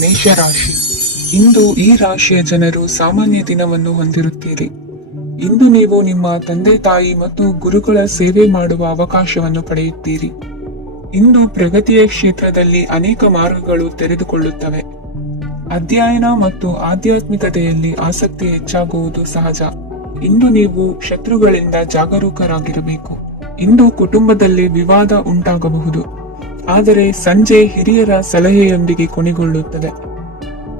ಮೇಷರಾಶಿ. ಇಂದು ಈ ರಾಶಿಯ ಜನರು ಸಾಮಾನ್ಯ ದಿನವನ್ನು ಹೊಂದಿರುತ್ತೀರಿ. ಇಂದು ನೀವು ನಿಮ್ಮ ತಂದೆ ತಾಯಿ ಮತ್ತು ಗುರುಗಳ ಸೇವೆ ಮಾಡುವ ಅವಕಾಶವನ್ನು ಪಡೆಯುತ್ತೀರಿ. ಇಂದು ಪ್ರಗತಿಯ ಕ್ಷೇತ್ರದಲ್ಲಿ ಅನೇಕ ಮಾರ್ಗಗಳು ತೆರೆದುಕೊಳ್ಳುತ್ತವೆ. ಅಧ್ಯಯನ ಮತ್ತು ಆಧ್ಯಾತ್ಮಿಕತೆಯಲ್ಲಿ ಆಸಕ್ತಿ ಹೆಚ್ಚಾಗುವುದು ಸಹಜ. ಇಂದು ನೀವು ಶತ್ರುಗಳಿಂದ ಜಾಗರೂಕರಾಗಿರಬೇಕು. ಇಂದು ಕುಟುಂಬದಲ್ಲಿ ವಿವಾದ ಉಂಟಾಗಬಹುದು, ಆದರೆ ಸಂಜೆ ಹಿರಿಯರ ಸಲಹೆಯೊಂದಿಗೆ ಕೊನೆಗೊಳ್ಳುತ್ತದೆ.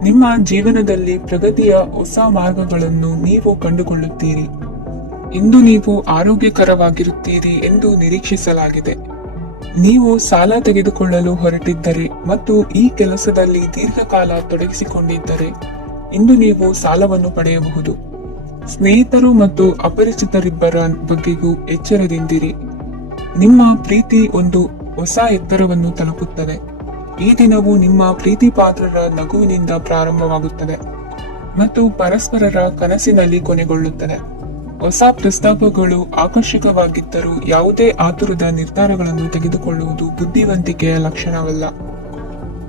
ನಿಮ್ಮ ಜೀವನದಲ್ಲಿ ಪ್ರಗತಿಯ ಹೊಸ ಮಾರ್ಗಗಳನ್ನು ನೀವು ಕಂಡುಕೊಳ್ಳುತ್ತೀರಿ. ಇಂದು ನೀವು ಆರೋಗ್ಯಕರವಾಗಿರುತ್ತೀರಿ ಎಂದು ನಿರೀಕ್ಷಿಸಲಾಗಿದೆ. ನೀವು ಸಾಲ ತೆಗೆದುಕೊಳ್ಳಲು ಹೊರಟಿದ್ದರೆ ಮತ್ತು ಈ ಕೆಲಸದಲ್ಲಿ ದೀರ್ಘಕಾಲ ತೊಡಗಿಸಿಕೊಂಡಿದ್ದರೆ ಇಂದು ನೀವು ಸಾಲವನ್ನು ಪಡೆಯಬಹುದು. ಸ್ನೇಹಿತರು ಮತ್ತು ಅಪರಿಚಿತರಿಬ್ಬರ ಬಗ್ಗೆಗೂ ಎಚ್ಚರದಿಂದಿರಿ. ನಿಮ್ಮ ಪ್ರೀತಿ ಒಂದು ಹೊಸ ಎತ್ತರವನ್ನು ತಲುಪುತ್ತದೆ. ಈ ದಿನವು ನಿಮ್ಮ ಪ್ರೀತಿ ಪಾತ್ರರ ನಗುವಿನಿಂದ ಪ್ರಾರಂಭವಾಗುತ್ತದೆ ಮತ್ತು ಪರಸ್ಪರರ ಕನಸಿನಲ್ಲಿ ಕೊನೆಗೊಳ್ಳುತ್ತದೆ. ಹೊಸ ಪ್ರಸ್ತಾಪಗಳು ಆಕರ್ಷಕವಾಗಿದ್ದರೂ ಯಾವುದೇ ಆತುರದ ನಿರ್ಧಾರಗಳನ್ನು ತೆಗೆದುಕೊಳ್ಳುವುದು ಬುದ್ಧಿವಂತಿಕೆಯ ಲಕ್ಷಣವಲ್ಲ.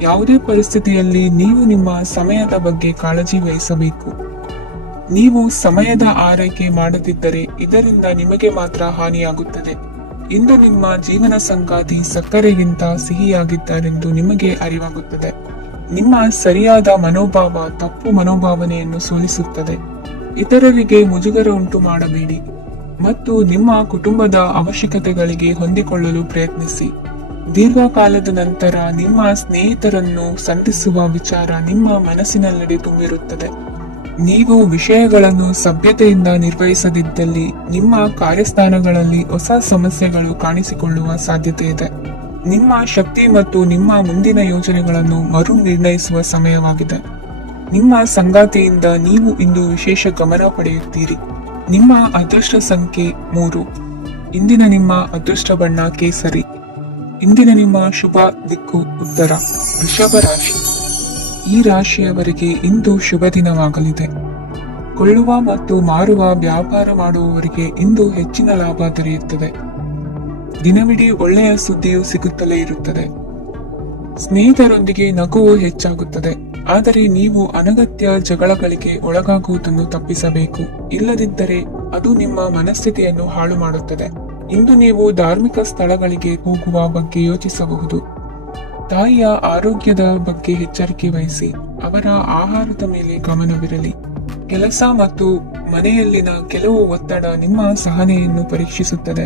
ಯಾವುದೇ ಪರಿಸ್ಥಿತಿಯಲ್ಲಿ ನೀವು ನಿಮ್ಮ ಸಮಯದ ಬಗ್ಗೆ ಕಾಳಜಿ ವಹಿಸಬೇಕು. ನೀವು ಸಮಯದ ಆರೈಕೆ ಮಾಡದಿದ್ದರೆ ಇದರಿಂದ ನಿಮಗೆ ಮಾತ್ರ ಹಾನಿಯಾಗುತ್ತದೆ. ಇಂದು ನಿಮ್ಮ ಜೀವನ ಸಂಗಾತಿ ಸಕ್ಕರೆಗಿಂತ ಸಿಹಿಯಾಗಿದ್ದಾರೆಂದು ನಿಮಗೆ ಅರಿವಾಗುತ್ತದೆ. ನಿಮ್ಮ ಸರಿಯಾದ ಮನೋಭಾವ ತಪ್ಪು ಮನೋಭಾವನೆಯನ್ನು ಸೋಲಿಸುತ್ತದೆ. ಇತರರಿಗೆ ಮುಜುಗರ ಉಂಟು ಮಾಡಬೇಡಿ ಮತ್ತು ನಿಮ್ಮ ಕುಟುಂಬದ ಅವಶ್ಯಕತೆಗಳಿಗೆ ಹೊಂದಿಕೊಳ್ಳಲು ಪ್ರಯತ್ನಿಸಿ. ದೀರ್ಘಕಾಲದ ನಂತರ ನಿಮ್ಮ ಸ್ನೇಹಿತರನ್ನು ಸಂಧಿಸುವ ವಿಚಾರ ನಿಮ್ಮ ಮನಸ್ಸಿನೆಲ್ಲೆಡೆ ತುಂಬಿರುತ್ತದೆ. ನೀವು ವಿಷಯಗಳನ್ನು ಸಭ್ಯತೆಯಿಂದ ನಿರ್ವಹಿಸದಿದ್ದಲ್ಲಿ ನಿಮ್ಮ ಕಾರ್ಯಸ್ಥಾನಗಳಲ್ಲಿ ಹೊಸ ಸಮಸ್ಯೆಗಳು ಕಾಣಿಸಿಕೊಳ್ಳುವ ಸಾಧ್ಯತೆ ಇದೆ. ನಿಮ್ಮ ಶಕ್ತಿ ಮತ್ತು ನಿಮ್ಮ ಮುಂದಿನ ಯೋಜನೆಗಳನ್ನು ಮರು ನಿರ್ಣಯಿಸುವ ಸಮಯವಾಗಿದೆ. ನಿಮ್ಮ ಸಂಗಾತಿಯಿಂದ ನೀವು ಇಂದು ವಿಶೇಷ ಗಮನ ಪಡೆಯುತ್ತೀರಿ. ನಿಮ್ಮ ಅದೃಷ್ಟ ಸಂಖ್ಯೆ 3. ಇಂದಿನ ನಿಮ್ಮ ಅದೃಷ್ಟ ಬಣ್ಣ ಕೇಸರಿ. ಇಂದಿನ ನಿಮ್ಮ ಶುಭ ದಿಕ್ಕು ಉತ್ತರ. ವೃಷಭ ರಾಶಿ. ಈ ರಾಶಿಯವರಿಗೆ ಇಂದು ಶುಭ ದಿನವಾಗಲಿದೆ. ಕೊಳ್ಳುವ ಮತ್ತು ಮಾರುವ ವ್ಯಾಪಾರ ಮಾಡುವವರಿಗೆ ಇಂದು ಹೆಚ್ಚಿನ ಲಾಭ ದೊರೆಯುತ್ತದೆ. ದಿನವಿಡೀ ಒಳ್ಳೆಯ ಸುದ್ದಿಯು ಸಿಗುತ್ತಲೇ ಇರುತ್ತದೆ. ಸ್ನೇಹಿತರೊಂದಿಗೆ ನಗುವು ಹೆಚ್ಚಾಗುತ್ತದೆ, ಆದರೆ ನೀವು ಅನಗತ್ಯ ಜಗಳಗಳಿಗೆ ಒಳಗಾಗುವುದನ್ನು ತಪ್ಪಿಸಬೇಕು. ಇಲ್ಲದಿದ್ದರೆ ಅದು ನಿಮ್ಮ ಮನಸ್ಥಿತಿಯನ್ನು ಹಾಳು ಮಾಡುತ್ತದೆ. ಇಂದು ನೀವು ಧಾರ್ಮಿಕ ಸ್ಥಳಗಳಿಗೆ ಹೋಗುವ ಬಗ್ಗೆ ಯೋಚಿಸಬಹುದು. ತಾಯಿಯ ಆರೋಗ್ಯದ ಬಗ್ಗೆ ಎಚ್ಚರಿಕೆ ವಹಿಸಿ. ಅವರ ಆಹಾರದ ಮೇಲೆ ಗಮನವಿರಲಿ. ಕೆಲಸ ಮತ್ತು ಮನೆಯಲ್ಲಿನ ಕೆಲವು ಒತ್ತಡ ನಿಮ್ಮ ಸಹನೆಯನ್ನು ಪರೀಕ್ಷಿಸುತ್ತದೆ.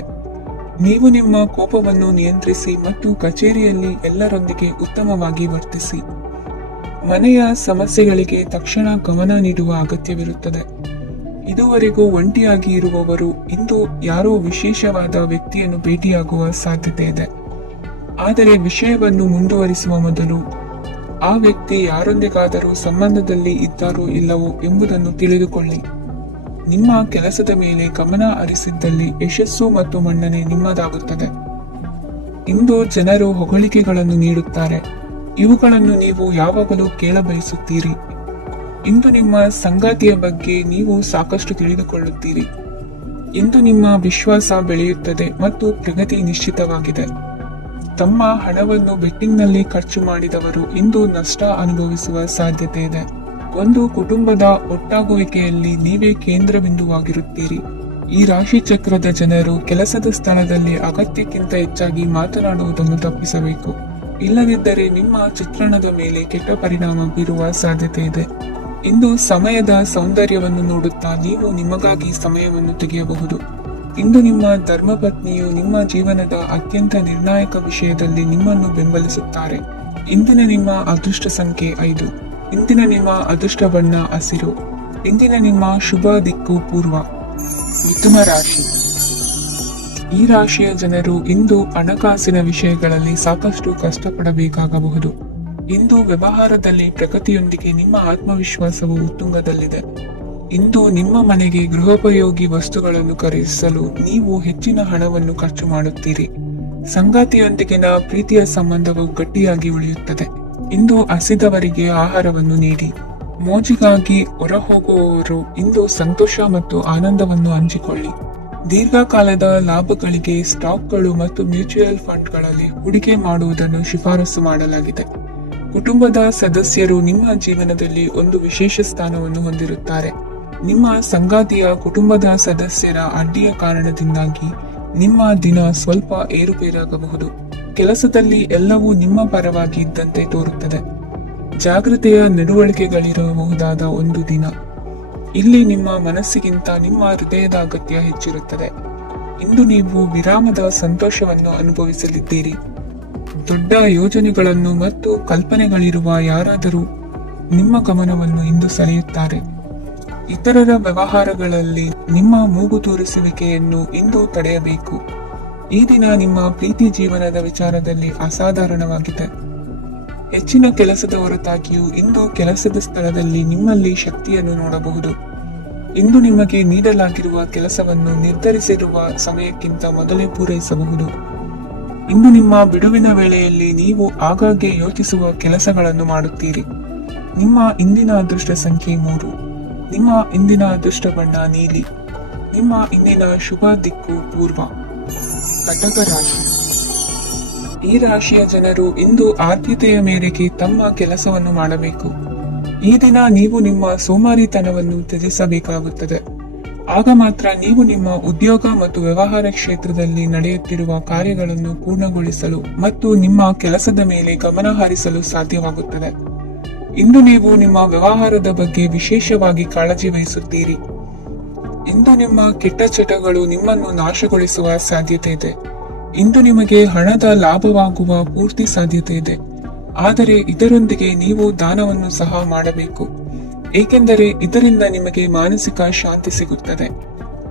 ನೀವು ನಿಮ್ಮ ಕೋಪವನ್ನು ನಿಯಂತ್ರಿಸಿ ಮತ್ತು ಕಚೇರಿಯಲ್ಲಿ ಎಲ್ಲರೊಂದಿಗೆ ಉತ್ತಮವಾಗಿ ವರ್ತಿಸಿ. ಮನೆಯ ಸಮಸ್ಯೆಗಳಿಗೆ ತಕ್ಷಣ ಗಮನ ನೀಡುವ ಅಗತ್ಯವಿರುತ್ತದೆ. ಇದುವರೆಗೂ ಒಂಟಿಯಾಗಿ ಇರುವವರು ಇಂದು ಯಾರೋ ವಿಶೇಷವಾದ ವ್ಯಕ್ತಿಯನ್ನು ಭೇಟಿಯಾಗುವ ಸಾಧ್ಯತೆ ಇದೆ. ಆದರೆ ವಿಷಯವನ್ನು ಮುಂದುವರಿಸುವ ಮೊದಲು ಆ ವ್ಯಕ್ತಿ ಯಾರೊಂದಿಗಾದರೂ ಸಂಬಂಧದಲ್ಲಿ ಇದ್ದಾರೋ ಇಲ್ಲವೋ ಎಂಬುದನ್ನು ತಿಳಿದುಕೊಳ್ಳಿ. ನಿಮ್ಮ ಕೆಲಸದ ಮೇಲೆ ಗಮನ ಹರಿಸಿದ್ದಲ್ಲಿ ಯಶಸ್ಸು ಮತ್ತು ಮನ್ನಣೆ ನಿಮ್ಮದಾಗುತ್ತದೆ. ಇಂದು ಜನರು ಹೊಗಳಿಕೆಗಳನ್ನು ನೀಡುತ್ತಾರೆ. ಇವುಗಳನ್ನು ನೀವು ಯಾವಾಗಲೂ ಕೇಳಬಯಸುತ್ತೀರಿ. ಇಂದು ನಿಮ್ಮ ಸಂಗಾತಿಯ ಬಗ್ಗೆ ನೀವು ಸಾಕಷ್ಟು ತಿಳಿದುಕೊಳ್ಳುತ್ತೀರಿ. ಇಂದು ನಿಮ್ಮ ವಿಶ್ವಾಸ ಬೆಳೆಯುತ್ತದೆ ಮತ್ತು ಪ್ರಗತಿ ನಿಶ್ಚಿತವಾಗಿದೆ. ತಮ್ಮ ಹಣವನ್ನು ಬೆಟ್ಟಿಂಗ್ನಲ್ಲಿ ಖರ್ಚು ಮಾಡಿದವರು ಇಂದು ನಷ್ಟ ಅನುಭವಿಸುವ ಸಾಧ್ಯತೆ ಇದೆ. ಒಂದು ಕುಟುಂಬದ ಒಟ್ಟಾಗುವಿಕೆಯಲ್ಲಿ ನೀವೇ ಕೇಂದ್ರ ಬಿಂದುವಾಗಿರುತ್ತೀರಿ. ಈ ರಾಶಿ ಚಕ್ರದ ಜನರು ಕೆಲಸದ ಸ್ಥಳದಲ್ಲಿ ಅಗತ್ಯಕ್ಕಿಂತ ಹೆಚ್ಚಾಗಿ ಮಾತನಾಡುವುದನ್ನು ತಪ್ಪಿಸಬೇಕು. ಇಲ್ಲದಿದ್ದರೆ ನಿಮ್ಮ ಚಿತ್ರಣದ ಮೇಲೆ ಕೆಟ್ಟ ಪರಿಣಾಮ ಬೀರುವ ಸಾಧ್ಯತೆ ಇದೆ. ಇಂದು ಸಮಯದ ಸೌಂದರ್ಯವನ್ನು ನೋಡುತ್ತಾ ನೀವು ನಿಮಗಾಗಿ ಸಮಯವನ್ನು ತೆಗೆಯಬಹುದು. ಇಂದು ನಿಮ್ಮ ಧರ್ಮಪತ್ನಿಯು ನಿಮ್ಮ ಜೀವನದ ಅತ್ಯಂತ ನಿರ್ಣಾಯಕ ವಿಷಯದಲ್ಲಿ ನಿಮ್ಮನ್ನು ಬೆಂಬಲಿಸುತ್ತಾರೆ. ಇಂದಿನ ನಿಮ್ಮ ಅದೃಷ್ಟ ಸಂಖ್ಯೆ 5. ಇಂದಿನ ನಿಮ್ಮ ಅದೃಷ್ಟ ಬಣ್ಣ ಹಸಿರು. ಇಂದಿನ ನಿಮ್ಮ ಶುಭ ದಿಕ್ಕು ಪೂರ್ವ. ಮಿಥುನ ರಾಶಿ. ಈ ರಾಶಿಯ ಜನರು ಇಂದು ಹಣಕಾಸಿನ ವಿಷಯಗಳಲ್ಲಿ ಸಾಕಷ್ಟು ಕಷ್ಟಪಡಬೇಕಾಗಬಹುದು. ಇಂದು ವ್ಯವಹಾರದಲ್ಲಿ ಪ್ರಗತಿಯೊಂದಿಗೆ ನಿಮ್ಮ ಆತ್ಮವಿಶ್ವಾಸವು ಉತ್ತುಂಗದಲ್ಲಿದೆ. ಇಂದು ನಿಮ್ಮ ಮನೆಗೆ ಗೃಹೋಪಯೋಗಿ ವಸ್ತುಗಳನ್ನು ಖರೀದಿಸಲು ನೀವು ಹೆಚ್ಚಿನ ಹಣವನ್ನು ಖರ್ಚು ಮಾಡುತ್ತೀರಿ. ಸಂಗಾತಿಯೊಂದಿಗಿನ ಪ್ರೀತಿಯ ಸಂಬಂಧವು ಗಟ್ಟಿಯಾಗಿ ಉಳಿಯುತ್ತದೆ. ಇಂದು ಹಸಿದವರಿಗೆ ಆಹಾರವನ್ನು ನೀಡಿ. ಮೋಜಿಗಾಗಿ ಹೊರಹೋಗುವವರು ಇಂದು ಸಂತೋಷ ಮತ್ತು ಆನಂದವನ್ನು ಹಂಚಿಕೊಳ್ಳಿ. ದೀರ್ಘಕಾಲದ ಲಾಭಗಳಿಗೆ ಸ್ಟಾಕ್ಗಳು ಮತ್ತು ಮ್ಯೂಚುವಲ್ ಫಂಡ್ಗಳಲ್ಲಿ ಹೂಡಿಕೆ ಮಾಡುವುದನ್ನು ಶಿಫಾರಸು ಮಾಡಲಾಗಿದೆ. ಕುಟುಂಬದ ಸದಸ್ಯರು ನಿಮ್ಮ ಜೀವನದಲ್ಲಿ ಒಂದು ವಿಶೇಷ ಸ್ಥಾನವನ್ನು ಹೊಂದಿರುತ್ತಾರೆ. ನಿಮ್ಮ ಸಂಗಾತಿಯ ಕುಟುಂಬದ ಸದಸ್ಯರ ಅಡ್ಡಿಯ ಕಾರಣದಿಂದಾಗಿ ನಿಮ್ಮ ದಿನ ಸ್ವಲ್ಪ ಏರುಪೇರಾಗಬಹುದು. ಕೆಲಸದಲ್ಲಿ ಎಲ್ಲವೂ ನಿಮ್ಮ ಪರವಾಗಿ ಇದ್ದಂತೆ ತೋರುತ್ತದೆ. ಜಾಗೃತೆಯ ನಡವಳಿಕೆಗಳಿರಬಹುದಾದ ಒಂದು ದಿನ. ಇಲ್ಲಿ ನಿಮ್ಮ ಮನಸ್ಸಿಗಿಂತ ನಿಮ್ಮ ಹೃದಯದ ಅಗತ್ಯ ಹೆಚ್ಚಿರುತ್ತದೆ. ಇಂದು ನೀವು ವಿರಾಮದ ಸಂತೋಷವನ್ನು ಅನುಭವಿಸಲಿದ್ದೀರಿ. ದೊಡ್ಡ ಯೋಜನೆಗಳನ್ನು ಮತ್ತು ಕಲ್ಪನೆಗಳಿರುವ ಯಾರಾದರೂ ನಿಮ್ಮ ಗಮನವನ್ನು ಇಂದು ಸೆಳೆಯುತ್ತಾರೆ. ಇತರರ ವ್ಯವಹಾರಗಳಲ್ಲಿ ನಿಮ್ಮ ಮೂಗು ತೂರಿಸುವಿಕೆಯನ್ನು ಇಂದು ತಡೆಯಬೇಕು. ಈ ದಿನ ನಿಮ್ಮ ಪ್ರೀತಿ ಜೀವನದ ವಿಚಾರದಲ್ಲಿ ಅಸಾಧಾರಣವಾಗಿದೆ. ಹೆಚ್ಚಿನ ಕೆಲಸದ ಹೊರತಾಗಿಯೂ ಇಂದು ಕೆಲಸದ ಸ್ಥಳದಲ್ಲಿ ನಿಮ್ಮಲ್ಲಿ ಶಕ್ತಿಯನ್ನು ನೋಡಬಹುದು. ಇಂದು ನಿಮಗೆ ನೀಡಲಾಗಿರುವ ಕೆಲಸವನ್ನು ನಿರ್ಧರಿಸಿರುವ ಸಮಯಕ್ಕಿಂತ ಮೊದಲೇ ಪೂರೈಸಬಹುದು. ಇಂದು ನಿಮ್ಮ ಬಿಡುವಿನ ವೇಳೆಯಲ್ಲಿ ನೀವು ಆಗಾಗ್ಗೆ ಯೋಚಿಸುವ ಕೆಲಸಗಳನ್ನು ಮಾಡುತ್ತೀರಿ. ನಿಮ್ಮ ಇಂದಿನ ಅದೃಷ್ಟ ಸಂಖ್ಯೆ 3. ನಿಮ್ಮ ಇಂದಿನ ಅದೃಷ್ಟ ಬಣ್ಣ ನೀಲಿ. ನಿಮ್ಮ ಇಂದಿನ ಶುಭ ದಿಕ್ಕು ಪೂರ್ವ. ಕಟಕ ರಾಶಿ. ಈ ರಾಶಿಯ ಜನರು ಇಂದು ಆದ್ಯತೆಯ ಮೇರೆಗೆ ತಮ್ಮ ಕೆಲಸವನ್ನು ಮಾಡಬೇಕು. ಈ ದಿನ ನೀವು ನಿಮ್ಮ ಸೋಮಾರಿತನವನ್ನು ತ್ಯಜಿಸಬೇಕಾಗುತ್ತದೆ. ಆಗ ಮಾತ್ರ ನೀವು ನಿಮ್ಮ ಉದ್ಯೋಗ ಮತ್ತು ವ್ಯವಹಾರ ಕ್ಷೇತ್ರದಲ್ಲಿ ನಡೆಯುತ್ತಿರುವ ಕಾರ್ಯಗಳನ್ನು ಪೂರ್ಣಗೊಳಿಸಲು ಮತ್ತು ನಿಮ್ಮ ಕೆಲಸದ ಮೇಲೆ ಗಮನ ಹರಿಸಲು ಸಾಧ್ಯವಾಗುತ್ತದೆ. ಇಂದು ನೀವು ನಿಮ್ಮ ವ್ಯವಹಾರದ ಬಗ್ಗೆ ವಿಶೇಷವಾಗಿ ಕಾಳಜಿ ವಹಿಸುತ್ತೀರಿ. ಇಂದು ನಿಮ್ಮ ಕೆಟ್ಟ ಚಟಗಳು ನಿಮ್ಮನ್ನು ನಾಶಗೊಳಿಸುವ ಸಾಧ್ಯತೆ ಇದೆ. ಇಂದು ನಿಮಗೆ ಹಣದ ಲಾಭವಾಗುವ ಪೂರ್ತಿ ಸಾಧ್ಯತೆ ಇದೆ. ಆದರೆ ಇದರೊಂದಿಗೆ ನೀವು ದಾನವನ್ನು ಸಹ ಮಾಡಬೇಕು, ಏಕೆಂದರೆ ಇದರಿಂದ ನಿಮಗೆ ಮಾನಸಿಕ ಶಾಂತಿ ಸಿಗುತ್ತದೆ.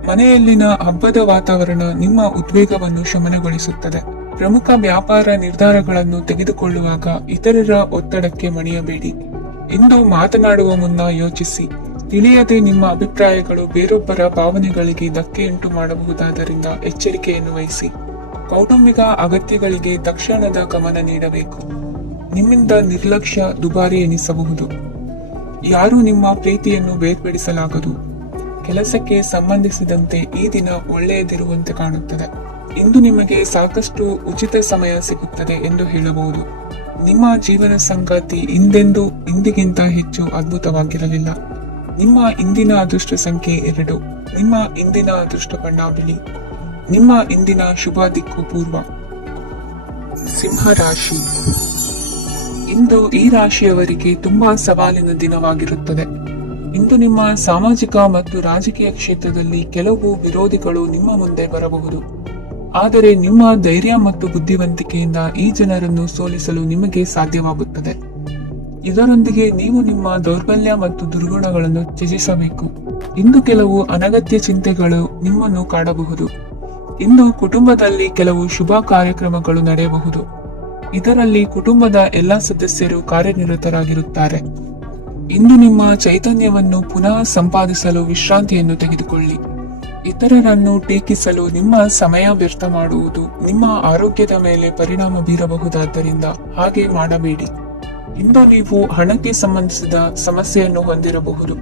ಮನೆಯಲ್ಲಿನ ಹಬ್ಬದ ವಾತಾವರಣ ನಿಮ್ಮ ಉದ್ವೇಗವನ್ನು ಶಮನಗೊಳಿಸುತ್ತದೆ. ಪ್ರಮುಖ ವ್ಯಾಪಾರ ನಿರ್ಧಾರಗಳನ್ನು ತೆಗೆದುಕೊಳ್ಳುವಾಗ ಇತರರ ಒತ್ತಡಕ್ಕೆ ಮಣಿಯಬೇಡಿ. ಇಂದು ಮಾತನಾಡುವ ಮುನ್ನ ಯೋಚಿಸಿ. ತಿಳಿಯದೆ ನಿಮ್ಮ ಅಭಿಪ್ರಾಯಗಳು ಬೇರೊಬ್ಬರ ಭಾವನೆಗಳಿಗೆ ಧಕ್ಕೆಯುಂಟು ಮಾಡಬಹುದಾದ್ದರಿಂದ ಎಚ್ಚರಿಕೆಯನ್ನು ವಹಿಸಿ. ಕೌಟುಂಬಿಕ ಅಗತ್ಯಗಳಿಗೆ ತಕ್ಷಣದ ಗಮನ ನೀಡಬೇಕು. ನಿಮ್ಮಿಂದ ನಿರ್ಲಕ್ಷ್ಯ ದುಬಾರಿ ಎನಿಸಬಹುದು. ಯಾರೂ ನಿಮ್ಮ ಪ್ರೀತಿಯನ್ನು ಬೇರ್ಪಡಿಸಲಾಗದು. ಕೆಲಸಕ್ಕೆ ಸಂಬಂಧಿಸಿದಂತೆ ಈ ದಿನ ಒಳ್ಳೆಯದಿರುವಂತೆ ಕಾಣುತ್ತದೆ. ಇಂದು ನಿಮಗೆ ಸಾಕಷ್ಟು ಉಚಿತ ಸಮಯ ಸಿಗುತ್ತದೆ ಎಂದು ಹೇಳಬಹುದು. ನಿಮ್ಮ ಜೀವನ ಸಂಗಾತಿ ಇಂದಿಗಿಂತ ಹೆಚ್ಚು ಅದ್ಭುತವಾಗಿರಲಿಲ್ಲ. ನಿಮ್ಮ ಇಂದಿನ ಅದೃಷ್ಟ ಸಂಖ್ಯೆ 2. ನಿಮ್ಮ ಇಂದಿನ ಅದೃಷ್ಟ ಬಣ್ಣ ಬಿಳಿ. ನಿಮ್ಮ ಇಂದಿನ ಶುಭ ದಿಕ್ಕು ಪೂರ್ವ. ಸಿಂಹ ರಾಶಿ. ಇಂದು ಈ ರಾಶಿಯವರಿಗೆ ತುಂಬಾ ಸವಾಲಿನ ದಿನವಾಗಿರುತ್ತದೆ. ಇಂದು ನಿಮ್ಮ ಸಾಮಾಜಿಕ ಮತ್ತು ರಾಜಕೀಯ ಕ್ಷೇತ್ರದಲ್ಲಿ ಕೆಲವು ವಿರೋಧಿಗಳು ನಿಮ್ಮ ಮುಂದೆ ಬರಬಹುದು. ಆದರೆ ನಿಮ್ಮ ಧೈರ್ಯ ಮತ್ತು ಬುದ್ಧಿವಂತಿಕೆಯಿಂದ ಈ ಜನರನ್ನು ಸೋಲಿಸಲು ನಿಮಗೆ ಸಾಧ್ಯವಾಗುತ್ತದೆ. ಇದರೊಂದಿಗೆ ನೀವು ನಿಮ್ಮ ದೌರ್ಬಲ್ಯ ಮತ್ತು ದುರ್ಗುಣಗಳನ್ನು ತ್ಯಜಿಸಬೇಕು. ಇಂದು ಕೆಲವು ಅನಗತ್ಯ ಚಿಂತೆಗಳು ನಿಮ್ಮನ್ನು ಕಾಡಬಹುದು. ಇಂದು ಕುಟುಂಬದಲ್ಲಿ ಕೆಲವು ಶುಭ ಕಾರ್ಯಕ್ರಮಗಳು ನಡೆಯಬಹುದು. ಇದರಲ್ಲಿ ಕುಟುಂಬದ ಎಲ್ಲಾ ಸದಸ್ಯರು ಕಾರ್ಯನಿರತರಾಗಿರುತ್ತಾರೆ. ಇಂದು ನಿಮ್ಮ ಚೈತನ್ಯವನ್ನು ಪುನಃ ಸಂಪಾದಿಸಲು ವಿಶ್ರಾಂತಿಯನ್ನು ತೆಗೆದುಕೊಳ್ಳಿ. ಇತರರನ್ನು ಟೀಕಿಸಲು ನಿಮ್ಮ ಸಮಯ ವ್ಯರ್ಥ ಮಾಡುವುದು ನಿಮ್ಮ ಆರೋಗ್ಯದ ಮೇಲೆ ಪರಿಣಾಮ ಬೀರಬಹುದಾದ್ದರಿಂದ ಹಾಗೆ ಮಾಡಬೇಡಿ. ಇಂದು ನೀವು ಹಣಕ್ಕೆ ಸಂಬಂಧಿಸಿದ ಸಮಸ್ಯೆಯನ್ನು ಹೊಂದಿರಬಹುದು.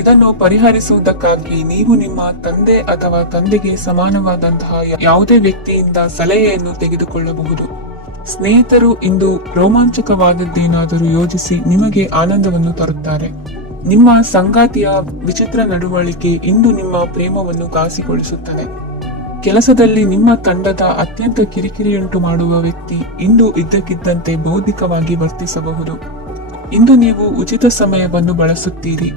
ಇದನ್ನು ಪರಿಹರಿಸುವುದಕ್ಕಾಗಿ ನೀವು ನಿಮ್ಮ ತಂದೆ ಅಥವಾ ತಂದೆಗೆ ಸಮಾನವಾದಂತಹ ಯಾವುದೇ ವ್ಯಕ್ತಿಯಿಂದ ಸಲಹೆಯನ್ನು ತೆಗೆದುಕೊಳ್ಳಬಹುದು. ಸ್ನೇಹಿತರು ಇಂದು ರೋಮಾಂಚಕವಾದದ್ದೇನಾದರೂ ಯೋಜಿಸಿ ನಿಮಗೆ ಆನಂದವನ್ನು ತರುತ್ತಾರೆ. ನಿಮ್ಮ ಸಂಗಾತಿಯ ವಿಚಿತ್ರ ನಡವಳಿಕೆ ಇಂದು ನಿಮ್ಮ ಪ್ರೇಮವನ್ನು ಘಾಸಿಗೊಳಿಸುತ್ತದೆ. ಕೆಲಸದಲ್ಲಿ ನಿಮ್ಮ ತಂಡದ ಅತ್ಯಂತ ಕಿರಿಕಿರಿಯುಂಟು ಮಾಡುವ ವ್ಯಕ್ತಿ ಇಂದು ಇದ್ದಕ್ಕಿದ್ದಂತೆ ಬೌದ್ಧಿಕವಾಗಿ ವರ್ತಿಸಬಹುದು. ಇಂದು ನೀವು ಉಚಿತ ಸಮಯವನ್ನು ಬಳಸುತ್ತೀರಿ.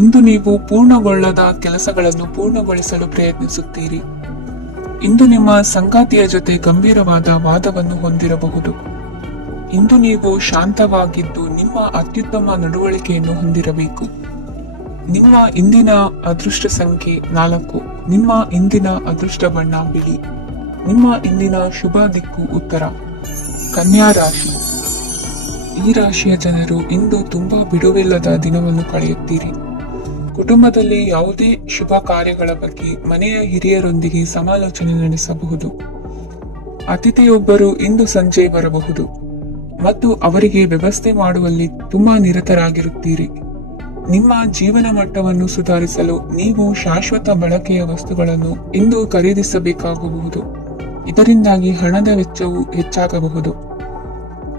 ಇಂದು ನೀವು ಪೂರ್ಣಗೊಳ್ಳದ ಕೆಲಸಗಳನ್ನು ಪೂರ್ಣಗೊಳಿಸಲು ಪ್ರಯತ್ನಿಸುತ್ತೀರಿ. ಇಂದು ನಿಮ್ಮ ಸಂಗಾತಿಯ ಜೊತೆ ಗಂಭೀರವಾದ ವಾದವನ್ನು ಹೊಂದಿರಬಹುದು. ಇಂದು ನೀವು ಶಾಂತವಾಗಿದ್ದು ನಿಮ್ಮ ಅತ್ಯುತ್ತಮ ನಡವಳಿಕೆಯನ್ನು ಹೊಂದಿರಬೇಕು. ನಿಮ್ಮ ಇಂದಿನ ಅದೃಷ್ಟ ಸಂಖ್ಯೆ 4. ನಿಮ್ಮ ಇಂದಿನ ಅದೃಷ್ಟ ಬಣ್ಣ ಬಿಳಿ. ನಿಮ್ಮ ಇಂದಿನ ಶುಭ ದಿಕ್ಕು ಉತ್ತರ. ಕನ್ಯಾ ರಾಶಿ. ಈ ರಾಶಿಯ ಜನರು ಇಂದು ತುಂಬಾ ಬಿಡುವಿಲ್ಲದ ದಿನವನ್ನು ಕಳೆಯುತ್ತೀರಿ. ಕುಟುಂಬದಲ್ಲಿ ಯಾವುದೇ ಶುಭ ಕಾರ್ಯಗಳ ಬಗ್ಗೆ ಮನೆಯ ಹಿರಿಯರೊಂದಿಗೆ ಸಮಾಲೋಚನೆ ನಡೆಸಬಹುದು. ಅತಿಥಿಯೊಬ್ಬರು ಇಂದು ಸಂಜೆ ಬರಬಹುದು ಮತ್ತು ಅವರಿಗೆ ವ್ಯವಸ್ಥೆ ಮಾಡುವಲ್ಲಿ ತುಂಬಾ ನಿರತರಾಗಿರುತ್ತೀರಿ. ನಿಮ್ಮ ಜೀವನ ಮಟ್ಟವನ್ನು ಸುಧಾರಿಸಲು ನೀವು ಶಾಶ್ವತ ಬಳಕೆಯ ವಸ್ತುಗಳನ್ನು ಇಂದು ಖರೀದಿಸಬೇಕಾಗಬಹುದು. ಇದರಿಂದಾಗಿ ಹಣದ ವೆಚ್ಚವು ಹೆಚ್ಚಾಗಬಹುದು.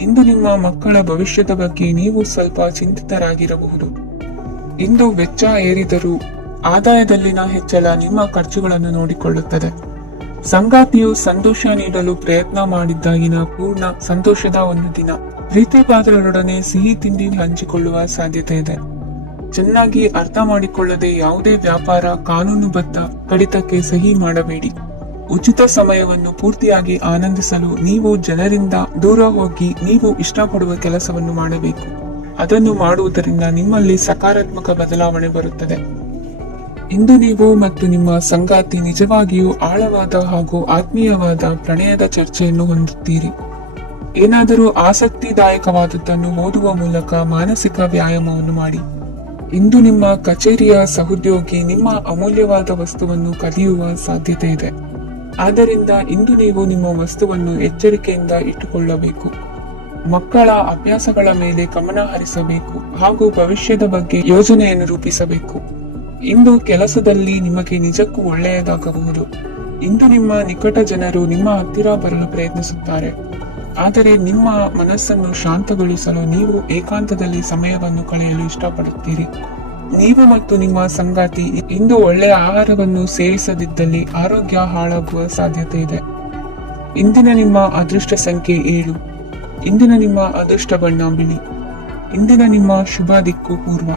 ಇಂದು ನಿಮ್ಮ ಮಕ್ಕಳ ಭವಿಷ್ಯದ ಬಗ್ಗೆ ನೀವು ಸ್ವಲ್ಪ ಚಿಂತಿತರಾಗಿರಬಹುದು. ಇಂದು ವೆಚ್ಚ ಏರಿದರೂ ಆದಾಯದಲ್ಲಿನ ಹೆಚ್ಚಳ ನಿಮ್ಮ ಖರ್ಚುಗಳನ್ನು ನೋಡಿಕೊಳ್ಳುತ್ತದೆ. ಸಂಗಾತಿಯು ಸಂತೋಷ ನೀಡಲು ಪ್ರಯತ್ನ ಮಾಡಿದ್ದಾಗಿನ ಪೂರ್ಣ ಸಂತೋಷದ ಒಂದು ದಿನ. ಪ್ರೀತಿ ಪಾತ್ರರೊಡನೆ ಸಿಹಿ ತಿಂಡಿ ಹಂಚಿಕೊಳ್ಳುವ ಸಾಧ್ಯತೆ ಇದೆ. ಚೆನ್ನಾಗಿ ಅರ್ಥ ಮಾಡಿಕೊಳ್ಳದೆ ಯಾವುದೇ ವ್ಯಾಪಾರ ಕಾನೂನುಬದ್ಧ ಕಡಿತಕ್ಕೆ ಸಹಿ ಮಾಡಬೇಡಿ. ಉಚಿತ ಸಮಯವನ್ನು ಪೂರ್ತಿಯಾಗಿ ಆನಂದಿಸಲು ನೀವು ಜನರಿಂದ ದೂರ ಹೋಗಿ ನೀವು ಇಷ್ಟಪಡುವ ಕೆಲಸವನ್ನು ಮಾಡಬೇಕು. ಅದನ್ನು ಮಾಡುವುದರಿಂದ ನಿಮ್ಮಲ್ಲಿ ಸಕಾರಾತ್ಮಕ ಬದಲಾವಣೆ ಬರುತ್ತದೆ. ಇಂದು ನೀವು ಮತ್ತು ನಿಮ್ಮ ಸಂಗಾತಿ ನಿಜವಾಗಿಯೂ ಆಳವಾದ ಹಾಗೂ ಆತ್ಮೀಯವಾದ ಪ್ರಣಯದ ಚರ್ಚೆಯನ್ನು ಹೊಂದುತ್ತೀರಿ. ಏನಾದರೂ ಆಸಕ್ತಿದಾಯಕವಾದದ್ದನ್ನು ಓದುವ ಮೂಲಕ ಮಾನಸಿಕ ವ್ಯಾಯಾಮವನ್ನು ಮಾಡಿ. ಇಂದು ನಿಮ್ಮ ಕಚೇರಿಯ ಸಹೋದ್ಯೋಗಿ ನಿಮ್ಮ ಅಮೂಲ್ಯವಾದ ವಸ್ತುವನ್ನು ಕದಿಯುವ ಸಾಧ್ಯತೆ ಇದೆ. ಆದ್ದರಿಂದ ಇಂದು ನೀವು ನಿಮ್ಮ ವಸ್ತುವನ್ನು ಎಚ್ಚರಿಕೆಯಿಂದ ಇಟ್ಟುಕೊಳ್ಳಬೇಕು. ಮಕ್ಕಳ ಅಭ್ಯಾಸಗಳ ಮೇಲೆ ಗಮನ ಹರಿಸಬೇಕು ಹಾಗೂ ಭವಿಷ್ಯದ ಬಗ್ಗೆ ಯೋಜನೆಯನ್ನು ರೂಪಿಸಬೇಕು. ಇಂದು ಕೆಲಸದಲ್ಲಿ ನಿಮಗೆ ನಿಜಕ್ಕೂ ಒಳ್ಳೆಯದಾಗಬಹುದು. ಇಂದು ನಿಮ್ಮ ನಿಕಟ ಜನರು ನಿಮ್ಮ ಹತ್ತಿರ ಬರಲು ಪ್ರಯತ್ನಿಸುತ್ತಾರೆ. ಆದರೆ ನಿಮ್ಮ ಮನಸ್ಸನ್ನು ಶಾಂತಗೊಳಿಸಲು ನೀವು ಏಕಾಂತದಲ್ಲಿ ಸಮಯವನ್ನು ಕಳೆಯಲು ಇಷ್ಟಪಡುತ್ತೀರಿ. ನೀವು ಮತ್ತು ನಿಮ್ಮ ಸಂಗಾತಿ ಇಂದು ಒಳ್ಳೆಯ ಆಹಾರವನ್ನು ಸೇವಿಸದಿದ್ದಲ್ಲಿ ಆರೋಗ್ಯ ಹಾಳಾಗುವ ಸಾಧ್ಯತೆ ಇದೆ. ಇಂದಿನ ನಿಮ್ಮ ಅದೃಷ್ಟ ಸಂಖ್ಯೆ 7. ಇಂದಿನ ನಿಮ್ಮ ಅದೃಷ್ಟ ಬಣ್ಣ ಬಿಳಿ. ಇಂದಿನ ನಿಮ್ಮ ಶುಭ ದಿಕ್ಕು ಪೂರ್ವ.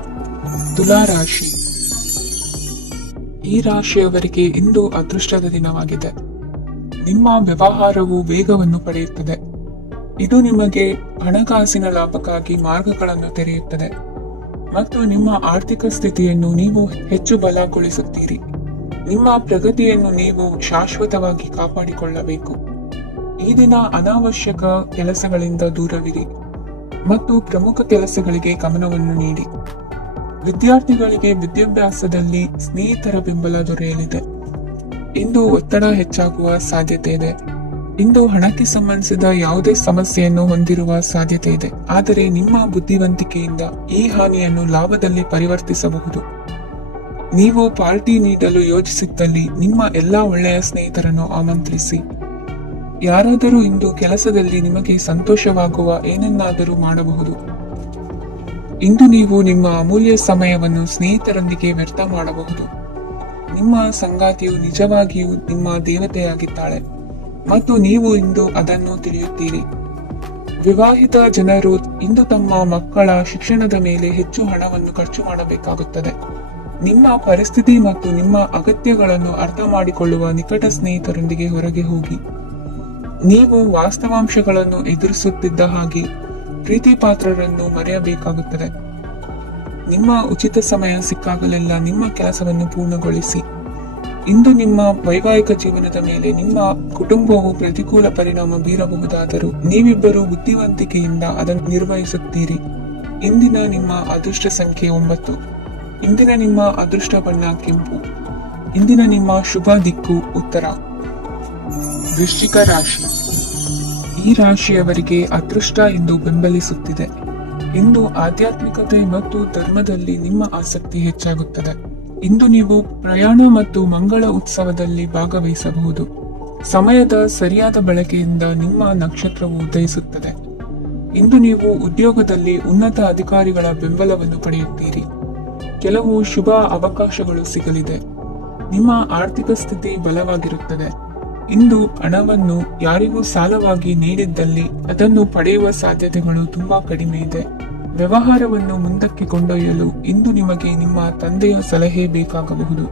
ತುಲಾ ರಾಶಿ. ಈ ರಾಶಿಯವರಿಗೆ ಇಂದು ಅದೃಷ್ಟದ ದಿನವಾಗಿದೆ. ನಿಮ್ಮ ವ್ಯವಹಾರವು ವೇಗವನ್ನು ಪಡೆಯುತ್ತದೆ. ಇದು ನಿಮಗೆ ಹಣಕಾಸಿನ ಲಾಭಕ್ಕಾಗಿ ಮಾರ್ಗಗಳನ್ನು ತೆರೆಯುತ್ತದೆ ಮತ್ತು ನಿಮ್ಮ ಆರ್ಥಿಕ ಸ್ಥಿತಿಯನ್ನು ನೀವು ಹೆಚ್ಚು ಬಲಗೊಳಿಸುತ್ತೀರಿ. ನಿಮ್ಮ ಪ್ರಗತಿಯನ್ನು ನೀವು ಶಾಶ್ವತವಾಗಿ ಕಾಪಾಡಿಕೊಳ್ಳಬೇಕು. ಈ ದಿನ ಅನಾವಶ್ಯಕ ಕೆಲಸಗಳಿಂದ ದೂರವಿರಿ ಮತ್ತು ಪ್ರಮುಖ ಕೆಲಸಗಳಿಗೆ ಗಮನವನ್ನು ನೀಡಿ. ವಿದ್ಯಾರ್ಥಿಗಳಿಗೆ ವಿದ್ಯಾಭ್ಯಾಸದಲ್ಲಿ ಸ್ನೇಹಿತರ ಬೆಂಬಲ ದೊರೆಯಲಿದೆ. ಇಂದು ಒತ್ತಡ ಹೆಚ್ಚಾಗುವ ಸಾಧ್ಯತೆ ಇದೆ. ಇಂದು ಹಣಕ್ಕೆ ಸಂಬಂಧಿಸಿದ ಯಾವುದೇ ಸಮಸ್ಯೆಯನ್ನು ಹೊಂದಿರುವ ಸಾಧ್ಯತೆ ಇದೆ. ಆದರೆ ನಿಮ್ಮ ಬುದ್ಧಿವಂತಿಕೆಯಿಂದ ಈ ಹಾನಿಯನ್ನು ಲಾಭದಲ್ಲಿ ಪರಿವರ್ತಿಸಬಹುದು. ನೀವು ಪಾರ್ಟಿ ನೀಡಲು ಯೋಜಿಸಿದ್ದಲ್ಲಿ ನಿಮ್ಮ ಎಲ್ಲಾ ಒಳ್ಳೆಯ ಸ್ನೇಹಿತರನ್ನು ಆಮಂತ್ರಿಸಿ. ಯಾರಾದರೂ ಇಂದು ಕೆಲಸದಲ್ಲಿ ನಿಮಗೆ ಸಂತೋಷವಾಗುವ ಏನನ್ನಾದರೂ ಮಾಡಬಹುದು. ಇಂದು ನೀವು ನಿಮ್ಮ ಅಮೂಲ್ಯ ಸಮಯವನ್ನು ಸ್ನೇಹಿತರೊಂದಿಗೆ ವ್ಯರ್ಥ ಮಾಡಬಹುದು. ನಿಮ್ಮ ಸಂಗಾತಿಯು ನಿಜವಾಗಿಯೂ ನಿಮ್ಮ ದೇವತೆಯಾಗಿದ್ದಾಳೆ ಮತ್ತು ನೀವು ಇಂದು ಅದನ್ನು ತಿಳಿಯುತ್ತೀರಿ. ವಿವಾಹಿತ ಜನರು ಇಂದು ತಮ್ಮ ಮಕ್ಕಳ ಶಿಕ್ಷಣದ ಮೇಲೆ ಹೆಚ್ಚು ಹಣವನ್ನು ಖರ್ಚು ಮಾಡಬೇಕಾಗುತ್ತದೆ. ನಿಮ್ಮ ಪರಿಸ್ಥಿತಿ ಮತ್ತು ನಿಮ್ಮ ಅಗತ್ಯಗಳನ್ನು ಅರ್ಥ ಮಾಡಿಕೊಳ್ಳುವ ನಿಕಟ ಸ್ನೇಹಿತರೊಂದಿಗೆ ಹೊರಗೆ ಹೋಗಿ. ನೀವು ವಾಸ್ತವಾಂಶಗಳನ್ನು ಎದುರಿಸುತ್ತಿದ್ದ ಹಾಗೆ ಪ್ರೀತಿ ಪಾತ್ರರನ್ನು ಮರೆಯಬೇಕಾಗುತ್ತದೆ. ನಿಮ್ಮ ಉಚಿತ ಸಮಯ ಸಿಕ್ಕಾಗಲೆಲ್ಲ ನಿಮ್ಮ ಕೆಲಸವನ್ನು ಪೂರ್ಣಗೊಳಿಸಿ. ಇಂದು ನಿಮ್ಮ ವೈವಾಹಿಕ ಜೀವನದ ಮೇಲೆ ನಿಮ್ಮ ಕುಟುಂಬವು ಪ್ರತಿಕೂಲ ಪರಿಣಾಮ ಬೀರಬಹುದಾದರೂ ನೀವಿಬ್ಬರು ಬುದ್ಧಿವಂತಿಕೆಯಿಂದ ಅದನ್ನು ನಿರ್ವಹಿಸುತ್ತೀರಿ. ಇಂದಿನ ನಿಮ್ಮ ಅದೃಷ್ಟ ಸಂಖ್ಯೆ 9. ಇಂದಿನ ನಿಮ್ಮ ಅದೃಷ್ಟ ಬಣ್ಣ ಕೆಂಪು. ಇಂದಿನ ನಿಮ್ಮ ಶುಭ ದಿಕ್ಕು ಉತ್ತರ. ವೃಶ್ಚಿಕ ರಾಶಿ. ಈ ರಾಶಿಯವರಿಗೆ ಅದೃಷ್ಟ ಎಂದು ಬೆಂಬಲಿಸುತ್ತಿದೆ. ಇಂದು ಆಧ್ಯಾತ್ಮಿಕತೆ ಮತ್ತು ಧರ್ಮದಲ್ಲಿ ನಿಮ್ಮ ಆಸಕ್ತಿ ಹೆಚ್ಚಾಗುತ್ತದೆ. ಇಂದು ನೀವು ಪ್ರಯಾಣ ಮತ್ತು ಮಂಗಳ ಉತ್ಸವದಲ್ಲಿ ಭಾಗವಹಿಸಬಹುದು. ಸಮಯದ ಸರಿಯಾದ ಬಳಕೆಯಿಂದ ನಿಮ್ಮ ನಕ್ಷತ್ರವು ಉದಯಿಸುತ್ತದೆ. ಇಂದು ನೀವು ಉದ್ಯೋಗದಲ್ಲಿ ಉನ್ನತ ಅಧಿಕಾರಿಗಳ ಬೆಂಬಲವನ್ನು ಪಡೆಯುತ್ತೀರಿ. ಕೆಲವು ಶುಭ ಅವಕಾಶಗಳು ಸಿಗಲಿದೆ. ನಿಮ್ಮ ಆರ್ಥಿಕ ಸ್ಥಿತಿ ಬಲವಾಗಿರುತ್ತದೆ. ಇಂದು ಹಣವನ್ನು ಯಾರಿಗೂ ಸಾಲವಾಗಿ ನೀಡಿದ್ದಲ್ಲಿ ಅದನ್ನು ಪಡೆಯುವ ಸಾಧ್ಯತೆಗಳು ತುಂಬಾ ಕಡಿಮೆ ಇದೆ. ವ್ಯವಹಾರವನ್ನು ಮುಂದಕ್ಕೆ ಕೊಂಡೊಯ್ಯಲು ಇಂದು ನಿಮಗೆ ನಿಮ್ಮ ತಂದೆಯ ಸಲಹೆ ಬೇಕಾಗಬಹುದು.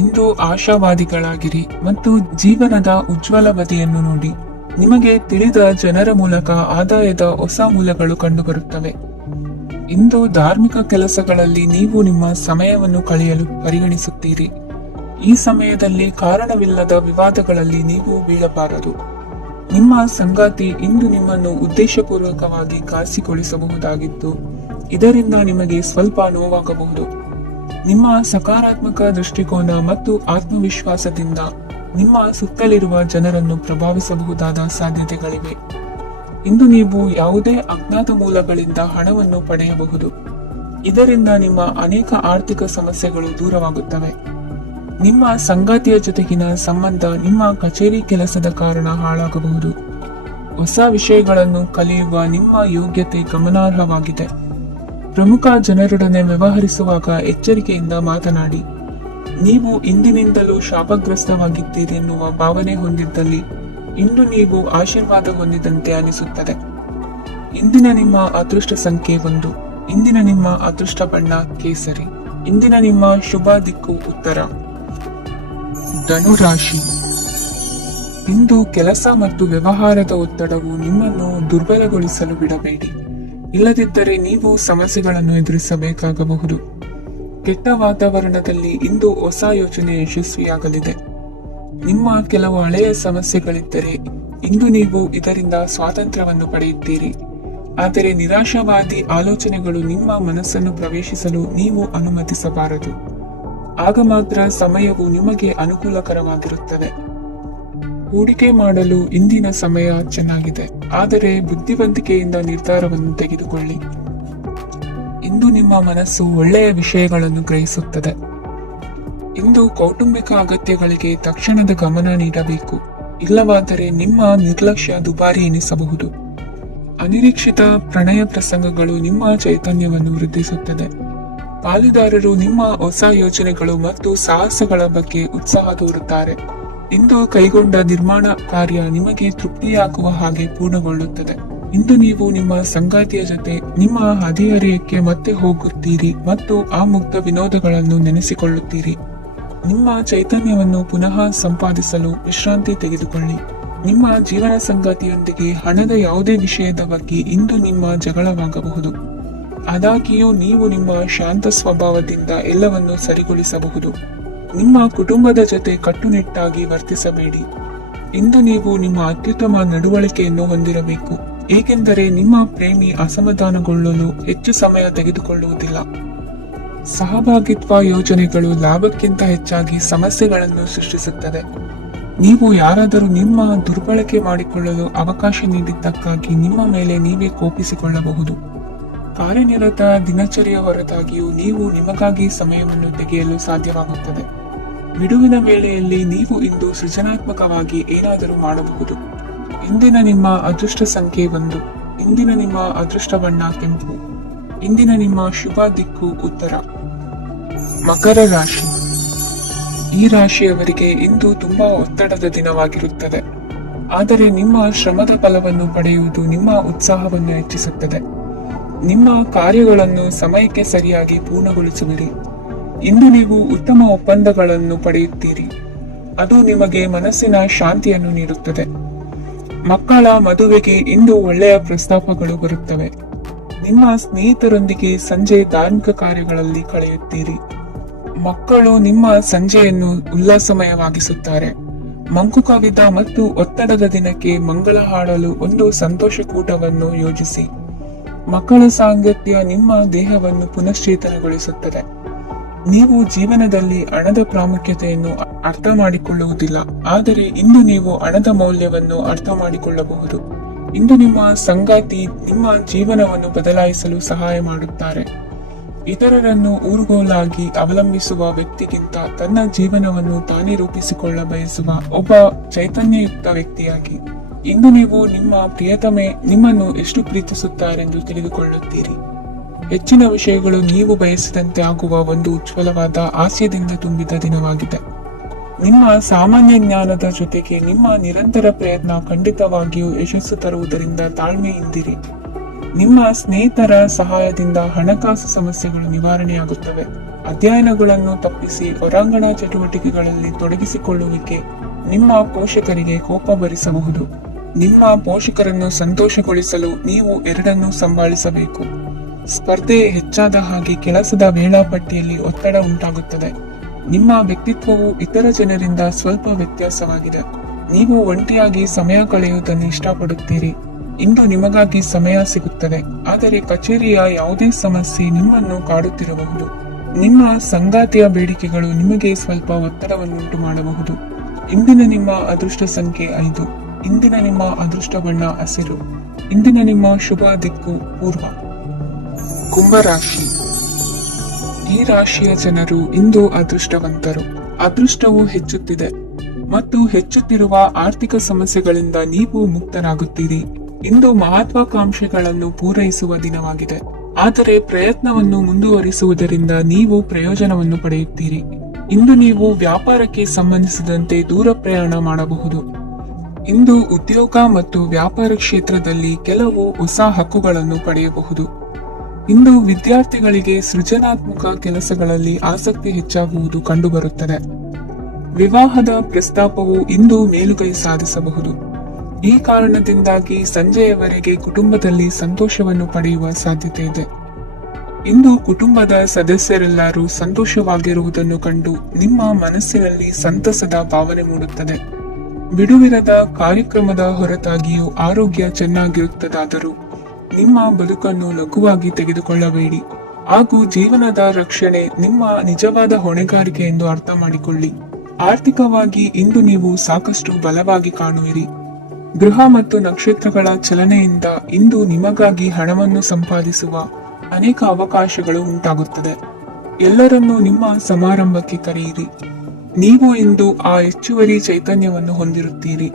ಇಂದು ಆಶಾವಾದಿಗಳಾಗಿರಿ ಮತ್ತು ಜೀವನದ ಉಜ್ವಲ ಬದಿಯನ್ನು ನೋಡಿ. ನಿಮಗೆ ತಿಳಿದ ಜನರ ಮೂಲಕ ಆದಾಯದ ಹೊಸ ಮೂಲಗಳು ಕಂಡುಬರುತ್ತವೆ. ಇಂದು ಧಾರ್ಮಿಕ ಕೆಲಸಗಳಲ್ಲಿ ನೀವು ನಿಮ್ಮ ಸಮಯವನ್ನು ಕಳೆಯಲು ಪರಿಗಣಿಸುತ್ತೀರಿ. ಈ ಸಮಯದಲ್ಲಿ ಕಾರಣವಿಲ್ಲದ ವಿವಾದಗಳಲ್ಲಿ ನೀವು ಬೀಳಬಾರದು. ನಿಮ್ಮ ಸಂಗಾತಿ ಇಂದು ನಿಮ್ಮನ್ನು ಉದ್ದೇಶಪೂರ್ವಕವಾಗಿ ಕಾಸಿಗೊಳಿಸಬಹುದಾಗಿದ್ದು ಇದರಿಂದ ನಿಮಗೆ ಸ್ವಲ್ಪ ನೋವಾಗಬಹುದು. ನಿಮ್ಮ ಸಕಾರಾತ್ಮಕ ದೃಷ್ಟಿಕೋನ ಮತ್ತು ಆತ್ಮವಿಶ್ವಾಸದಿಂದ ನಿಮ್ಮ ಸುತ್ತಲಿರುವ ಜನರನ್ನು ಪ್ರಭಾವಿಸಬಹುದಾದ ಸಾಧ್ಯತೆಗಳಿವೆ. ಇಂದು ನೀವು ಯಾವುದೇ ಅಜ್ಞಾತ ಮೂಲಗಳಿಂದ ಹಣವನ್ನು ಪಡೆಯಬಹುದು. ಇದರಿಂದ ನಿಮ್ಮ ಅನೇಕ ಆರ್ಥಿಕ ಸಮಸ್ಯೆಗಳು ದೂರವಾಗುತ್ತವೆ. ನಿಮ್ಮ ಸಂಗಾತಿಯ ಜೊತೆಗಿನ ಸಂಬಂಧ ನಿಮ್ಮ ಕಚೇರಿ ಕೆಲಸದ ಕಾರಣ ಹಾಳಾಗಬಹುದು. ಹೊಸ ವಿಷಯಗಳನ್ನು ಕಲಿಯುವ ನಿಮ್ಮ ಯೋಗ್ಯತೆ ಗಮನಾರ್ಹವಾಗಿದೆ. ಪ್ರಮುಖ ಜನರೊಡನೆ ವ್ಯವಹರಿಸುವಾಗ ಎಚ್ಚರಿಕೆಯಿಂದ ಮಾತನಾಡಿ. ನೀವು ಇಂದಿನಿಂದಲೂ ಶಾಪಗ್ರಸ್ತವಾಗಿದ್ದೀರಿ ಎನ್ನುವ ಭಾವನೆ ಹೊಂದಿದ್ದಲ್ಲಿ ಇಂದು ನೀವು ಆಶೀರ್ವಾದ ಹೊಂದಿದಂತೆ ಅನಿಸುತ್ತದೆ. ಇಂದಿನ ನಿಮ್ಮ ಅದೃಷ್ಟ ಸಂಖ್ಯೆ 1. ಇಂದಿನ ನಿಮ್ಮ ಅದೃಷ್ಟ ಬಣ್ಣ ಕೇಸರಿ. ಇಂದಿನ ನಿಮ್ಮ ಶುಭ ದಿಕ್ಕು ಉತ್ತರ. ಧನುರಾಶಿ. ಇಂದು ಕೆಲಸ ಮತ್ತು ವ್ಯವಹಾರದ ಒತ್ತಡವು ನಿಮ್ಮನ್ನು ದುರ್ಬಲಗೊಳಿಸಲು ಬಿಡಬೇಡಿ. ಇಲ್ಲದಿದ್ದರೆ ನೀವು ಸಮಸ್ಯೆಗಳನ್ನು ಎದುರಿಸಬೇಕಾಗಬಹುದು. ಕೆಟ್ಟ ವಾತಾವರಣದಲ್ಲಿ ಇಂದು ಹೊಸ ಯೋಚನೆ ಯಶಸ್ವಿಯಾಗಲಿದೆ. ನಿಮ್ಮ ಕೆಲವು ಹಳೆಯ ಸಮಸ್ಯೆಗಳಿದ್ದರೆ ಇಂದು ನೀವು ಇದರಿಂದ ಸ್ವಾತಂತ್ರ್ಯವನ್ನು ಪಡೆಯುತ್ತೀರಿ. ಆದರೆ ನಿರಾಶಾವಾದಿ ಆಲೋಚನೆಗಳು ನಿಮ್ಮ ಮನಸ್ಸನ್ನು ಪ್ರವೇಶಿಸಲು ನೀವು ಅನುಮತಿಸಬಾರದು. ಆಗ ಮಾತ್ರ ಸಮಯವು ನಿಮಗೆ ಅನುಕೂಲಕರವಾಗಿರುತ್ತದೆ. ಹೂಡಿಕೆ ಮಾಡಲು ಇಂದಿನ ಸಮಯ ಚೆನ್ನಾಗಿದೆ, ಆದರೆ ಬುದ್ಧಿವಂತಿಕೆಯಿಂದ ನಿರ್ಧಾರವನ್ನು ತೆಗೆದುಕೊಳ್ಳಿ. ಇಂದು ನಿಮ್ಮ ಮನಸ್ಸು ಒಳ್ಳೆಯ ವಿಷಯಗಳನ್ನು ಗ್ರಹಿಸುತ್ತದೆ. ಇಂದು ಕೌಟುಂಬಿಕ ಅಗತ್ಯಗಳಿಗೆ ತಕ್ಷಣದ ಗಮನ ನೀಡಬೇಕು. ಇಲ್ಲವಾದರೆ ನಿಮ್ಮ ನಿರ್ಲಕ್ಷ್ಯ ದುಬಾರಿ ಎನಿಸಬಹುದು. ಅನಿರೀಕ್ಷಿತ ಪ್ರಣಯ ಪ್ರಸಂಗಗಳು ನಿಮ್ಮ ಚೈತನ್ಯವನ್ನು ವೃದ್ಧಿಸುತ್ತದೆ. ಪಾಲುದಾರರು ನಿಮ್ಮ ಹೊಸ ಯೋಜನೆಗಳು ಮತ್ತು ಸಾಹಸಗಳ ಬಗ್ಗೆ ಉತ್ಸಾಹ ತೋರುತ್ತಾರೆ. ಇಂದು ಕೈಗೊಂಡ ನಿರ್ಮಾಣ ಕಾರ್ಯ ನಿಮಗೆ ತೃಪ್ತಿಯಾಗುವ ಹಾಗೆ ಪೂರ್ಣಗೊಳ್ಳುತ್ತದೆ. ಇಂದು ನೀವು ನಿಮ್ಮ ಸಂಗಾತಿಯ ಜೊತೆ ನಿಮ್ಮ ಹದಿಹರೆಯಕ್ಕೆ ಮತ್ತೆ ಹೋಗುತ್ತೀರಿ ಮತ್ತು ಆ ಮುಗ್ಧ ವಿನೋದಗಳನ್ನು ನೆನೆಸಿಕೊಳ್ಳುತ್ತೀರಿ. ನಿಮ್ಮ ಚೈತನ್ಯವನ್ನು ಪುನಃ ಸಂಪಾದಿಸಲು ವಿಶ್ರಾಂತಿ ತೆಗೆದುಕೊಳ್ಳಿ. ನಿಮ್ಮ ಜೀವನ ಸಂಗಾತಿಯೊಂದಿಗೆ ಹಣದ ಯಾವುದೇ ವಿಷಯದ ಬಗ್ಗೆ ಇಂದು ನಿಮ್ಮ ಜಗಳವಾಗಬಹುದು. ಆದಾಗ್ಯೂ ನೀವು ನಿಮ್ಮ ಶಾಂತ ಸ್ವಭಾವದಿಂದ ಎಲ್ಲವನ್ನು ಸರಿಗೊಳಿಸಬಹುದು. ನಿಮ್ಮ ಕುಟುಂಬದ ಜೊತೆ ಕಟ್ಟುನಿಟ್ಟಾಗಿ ವರ್ತಿಸಬೇಡಿ. ಇಂದು ನೀವು ನಿಮ್ಮ ಅತ್ಯುತ್ತಮ ನಡವಳಿಕೆಯನ್ನು ಹೊಂದಿರಬೇಕು, ಏಕೆಂದರೆ ನಿಮ್ಮ ಪ್ರೇಮಿ ಅಸಮಾಧಾನಗೊಳ್ಳಲು ಹೆಚ್ಚು ಸಮಯ ತೆಗೆದುಕೊಳ್ಳುವುದಿಲ್ಲ. ಸಹಭಾಗಿತ್ವ ಯೋಜನೆಗಳು ಲಾಭಕ್ಕಿಂತ ಹೆಚ್ಚಾಗಿ ಸಮಸ್ಯೆಗಳನ್ನು ಸೃಷ್ಟಿಸುತ್ತದೆ. ನೀವು ಯಾರಾದರೂ ನಿಮ್ಮ ದುರ್ಬಳಕೆ ಮಾಡಿಕೊಳ್ಳಲು ಅವಕಾಶ ನೀಡಿದ್ದಕ್ಕಾಗಿ ನಿಮ್ಮ ಮೇಲೆ ನೀವೇ ಕೋಪಿಸಿಕೊಳ್ಳಬಹುದು. ಕಾರ್ಯನಿರತ ದಿನಚರಿಯ ಹೊರತಾಗಿಯೂ ನೀವು ನಿಮಗಾಗಿ ಸಮಯವನ್ನು ತೆಗೆಯಲು ಸಾಧ್ಯವಾಗುತ್ತದೆ. ಬಿಡುವಿನ ವೇಳೆಯಲ್ಲಿ ನೀವು ಇಂದು ಸೃಜನಾತ್ಮಕವಾಗಿ ಏನಾದರೂ ಮಾಡಬಹುದು. ಇಂದಿನ ನಿಮ್ಮ ಅದೃಷ್ಟ ಸಂಖ್ಯೆ 1. ಇಂದಿನ ನಿಮ್ಮ ಅದೃಷ್ಟ ಬಣ್ಣ ಕೆಂಪು. ಇಂದಿನ ನಿಮ್ಮ ಶುಭ ದಿಕ್ಕು ಉತ್ತರ. ಮಕರ ರಾಶಿ. ಈ ರಾಶಿಯವರಿಗೆ ಇಂದು ತುಂಬಾ ಒತ್ತಡದ ದಿನವಾಗಿರುತ್ತದೆ. ಆದರೆ ನಿಮ್ಮ ಶ್ರಮದ ಫಲವನ್ನು ಪಡೆಯುವುದು ನಿಮ್ಮ ಉತ್ಸಾಹವನ್ನು ಹೆಚ್ಚಿಸುತ್ತದೆ. ನಿಮ್ಮ ಕಾರ್ಯಗಳನ್ನು ಸಮಯಕ್ಕೆ ಸರಿಯಾಗಿ ಪೂರ್ಣಗೊಳಿಸುವಿರಿ. ಇಂದು ನೀವು ಉತ್ತಮ ಒಪ್ಪಂದಗಳನ್ನು ಪಡೆಯುತ್ತೀರಿ. ಅದು ನಿಮಗೆ ಮನಸ್ಸಿನ ಶಾಂತಿಯನ್ನು ನೀಡುತ್ತದೆ. ಮಕ್ಕಳ ಮದುವೆಗೆ ಇಂದು ಒಳ್ಳೆಯ ಪ್ರಸ್ತಾಪಗಳು ಬರುತ್ತವೆ. ನಿಮ್ಮ ಸ್ನೇಹಿತರೊಂದಿಗೆ ಸಂಜೆ ಧಾರ್ಮಿಕ ಕಾರ್ಯಗಳಲ್ಲಿ ಕಳೆಯುತ್ತೀರಿ. ಮಕ್ಕಳು ನಿಮ್ಮ ಸಂಜೆಯನ್ನು ಉಲ್ಲಾಸಮಯವಾಗಿಸುತ್ತಾರೆ. ಮಂಕು ಕವಿದ ಮತ್ತು ಒತ್ತಡದ ದಿನಕ್ಕೆ ಮಂಗಳ ಹಾಡಲು ಒಂದು ಸಂತೋಷಕೂಟವನ್ನು ಯೋಜಿಸಿ. ಮಕ್ಕಳ ಸಾಂಗತ್ಯ ನಿಮ್ಮ ದೇಹವನ್ನು ಪುನಶ್ಚೇತನಗೊಳಿಸುತ್ತದೆ. ನೀವು ಜೀವನದಲ್ಲಿ ಹಣದ ಪ್ರಾಮುಖ್ಯತೆಯನ್ನು ಅರ್ಥ ಮಾಡಿಕೊಳ್ಳುವುದಿಲ್ಲ, ಆದರೆ ಇಂದು ನೀವು ಹಣದ ಮೌಲ್ಯವನ್ನು ಅರ್ಥ ಮಾಡಿಕೊಳ್ಳಬಹುದು. ಇಂದು ನಿಮ್ಮ ಸಂಗಾತಿ ನಿಮ್ಮ ಜೀವನವನ್ನು ಬದಲಾಯಿಸಲು ಸಹಾಯ ಮಾಡುತ್ತಾರೆ. ಇತರರನ್ನು ಊರುಗೋಲಾಗಿ ಅವಲಂಬಿಸುವ ವ್ಯಕ್ತಿಗಿಂತ ತನ್ನ ಜೀವನವನ್ನು ತಾನೇ ರೂಪಿಸಿಕೊಳ್ಳ ಬಯಸುವ ಒಬ್ಬ ಚೈತನ್ಯಯುಕ್ತ ವ್ಯಕ್ತಿಯಾಗಿ ಇಂದು ನೀವು ನಿಮ್ಮ ಪ್ರಿಯತಮೆ ನಿಮ್ಮನ್ನು ಎಷ್ಟು ಪ್ರೀತಿಸುತ್ತಾರೆಂದು ತಿಳಿದುಕೊಳ್ಳುತ್ತೀರಿ. ಹೆಚ್ಚಿನ ವಿಷಯಗಳು ನೀವು ಬಯಸಿದಂತೆ ಆಗುವ ಒಂದು ಉಜ್ವಲವಾದ ಹಾಸ್ಯದಿಂದ ತುಂಬಿದ ದಿನವಾಗಿದೆ. ನಿಮ್ಮ ಸಾಮಾನ್ಯ ಜ್ಞಾನದ ಜೊತೆಗೆ ನಿಮ್ಮ ನಿರಂತರ ಪ್ರಯತ್ನ ಖಂಡಿತವಾಗಿಯೂ ಯಶಸ್ಸು ತರುವುದರಿಂದ ತಾಳ್ಮೆಯಿಂದಿರಿ. ನಿಮ್ಮ ಸ್ನೇಹಿತರ ಸಹಾಯದಿಂದ ಹಣಕಾಸು ಸಮಸ್ಯೆಗಳು ನಿವಾರಣೆಯಾಗುತ್ತವೆ. ಅಧ್ಯಯನಗಳನ್ನು ತಪ್ಪಿಸಿ ಹೊರಾಂಗಣ ಚಟುವಟಿಕೆಗಳಲ್ಲಿ ತೊಡಗಿಸಿಕೊಳ್ಳುವಿಕೆ ನಿಮ್ಮ ಪೋಷಕರಿಗೆ ಕೋಪ ಭರಿಸಬಹುದು. ನಿಮ್ಮ ಪೋಷಕರನ್ನು ಸಂತೋಷಗೊಳಿಸಲು ನೀವು ಎರಡನ್ನೂ ಸಂಭಾಳಿಸಬೇಕು. ಸ್ಪರ್ಧೆ ಹೆಚ್ಚಾದ ಹಾಗೆ ಕೆಲಸದ ವೇಳಾಪಟ್ಟಿಯಲ್ಲಿ ಒತ್ತಡ ಉಂಟಾಗುತ್ತದೆ. ನಿಮ್ಮ ವ್ಯಕ್ತಿತ್ವವು ಇತರ ಜನರಿಂದ ಸ್ವಲ್ಪ ವ್ಯತ್ಯಾಸವಾಗಿದೆ. ನೀವು ಒಂಟಿಯಾಗಿ ಸಮಯ ಕಳೆಯುವುದನ್ನು ಇಷ್ಟಪಡುತ್ತೀರಿ. ಇಂದು ನಿಮಗಾಗಿ ಸಮಯ ಸಿಗುತ್ತದೆ, ಆದರೆ ಕಚೇರಿಯ ಯಾವುದೇ ಸಮಸ್ಯೆ ನಿಮ್ಮನ್ನು ಕಾಡುತ್ತಿರಬಹುದು. ನಿಮ್ಮ ಸಂಗಾತಿಯ ಬೇಡಿಕೆಗಳು ನಿಮಗೆ ಸ್ವಲ್ಪ ಒತ್ತಡವನ್ನುಂಟು ಮಾಡಬಹುದು. ಇಂದಿನ ನಿಮ್ಮ ಅದೃಷ್ಟ ಸಂಖ್ಯೆ 5. ಇಂದಿನ ನಿಮ್ಮ ಅದೃಷ್ಟ ಬಣ್ಣ ಹಸಿರು. ಇಂದಿನ ನಿಮ್ಮ ಶುಭ ದಿಕ್ಕು ಪೂರ್ವ. ಕುಂಭರಾಶಿ. ಈ ರಾಶಿಯ ಜನರು ಇಂದು ಅದೃಷ್ಟವಂತರು. ಅದೃಷ್ಟವು ಹೆಚ್ಚುತ್ತಿದೆ. ಮತ್ತು ಹೆಚ್ಚುತ್ತಿರುವ ಆರ್ಥಿಕ ಸಮಸ್ಯೆಗಳಿಂದ ನೀವು ಮುಕ್ತರಾಗುತ್ತೀರಿ. ಇಂದು ಮಹತ್ವಾಕಾಂಕ್ಷೆಗಳನ್ನು ಪೂರೈಸುವ ದಿನವಾಗಿದೆ. ಆದರೆ ಪ್ರಯತ್ನವನ್ನು ಮುಂದುವರಿಸುವುದರಿಂದ ನೀವು ಪ್ರಯೋಜನವನ್ನು ಪಡೆಯುತ್ತೀರಿ. ಇಂದು ನೀವು ವ್ಯಾಪಾರಕ್ಕೆ ಸಂಬಂಧಿಸಿದಂತೆ ದೂರ ಪ್ರಯಾಣ ಮಾಡಬಹುದು. ಇಂದು ಉದ್ಯೋಗ ಮತ್ತು ವ್ಯಾಪಾರ ಕ್ಷೇತ್ರದಲ್ಲಿ ಕೆಲವು ಹೊಸ ಹಕ್ಕುಗಳನ್ನು ಪಡೆಯಬಹುದು. ಇಂದು ವಿದ್ಯಾರ್ಥಿಗಳಿಗೆ ಸೃಜನಾತ್ಮಕ ಕೆಲಸಗಳಲ್ಲಿ ಆಸಕ್ತಿ ಹೆಚ್ಚಾಗುವುದು ಕಂಡುಬರುತ್ತದೆ. ವಿವಾಹದ ಪ್ರಸ್ತಾಪವು ಇಂದು ಮೇಲುಗೈ ಸಾಧಿಸಬಹುದು. ಈ ಕಾರಣದಿಂದಾಗಿ ಸಂಜೆಯವರೆಗೆ ಕುಟುಂಬದಲ್ಲಿ ಸಂತೋಷವನ್ನು ಪಡೆಯುವ ಸಾಧ್ಯತೆ ಇದೆ. ಇಂದು ಕುಟುಂಬದ ಸದಸ್ಯರೆಲ್ಲರೂ ಸಂತೋಷವಾಗಿರುವುದನ್ನು ಕಂಡು ನಿಮ್ಮ ಮನಸ್ಸಿನಲ್ಲಿ ಸಂತಸದ ಭಾವನೆ ಮೂಡುತ್ತದೆ. ಬಿಡುವಿರದ ಕಾರ್ಯಕ್ರಮದ ಹೊರತಾಗಿಯೂ ಆರೋಗ್ಯ ಚೆನ್ನಾಗಿರುತ್ತದಾದರೂ ನಿಮ್ಮ ಬದುಕನ್ನು ಲಘುವಾಗಿ ತೆಗೆದುಕೊಳ್ಳಬೇಡಿ ಹಾಗೂ ಜೀವನದ ರಕ್ಷಣೆ ನಿಮ್ಮ ನಿಜವಾದ ಹೊಣೆಗಾರಿಕೆ ಎಂದು ಅರ್ಥ ಮಾಡಿಕೊಳ್ಳಿ. ಆರ್ಥಿಕವಾಗಿ ಇಂದು ನೀವು ಸಾಕಷ್ಟು ಬಲವಾಗಿ ಕಾಣುವಿರಿ. ಗೃಹ ಮತ್ತು ನಕ್ಷತ್ರಗಳ ಚಲನೆಯಿಂದ ಇಂದು ನಿಮಗಾಗಿ ಹಣವನ್ನು ಸಂಪಾದಿಸುವ ಅನೇಕ ಅವಕಾಶಗಳು ಉಂಟಾಗುತ್ತದೆ. ಎಲ್ಲರನ್ನೂ ನಿಮ್ಮ ಸಮಾರಂಭಕ್ಕೆ ಕರೆಯಿರಿ. ನೀವು ಇಂದು ಆ ಹೆಚ್ಚುವರಿ ಚೈತನ್ಯವನ್ನು ಹೊಂದಿರುತ್ತೀರಿ.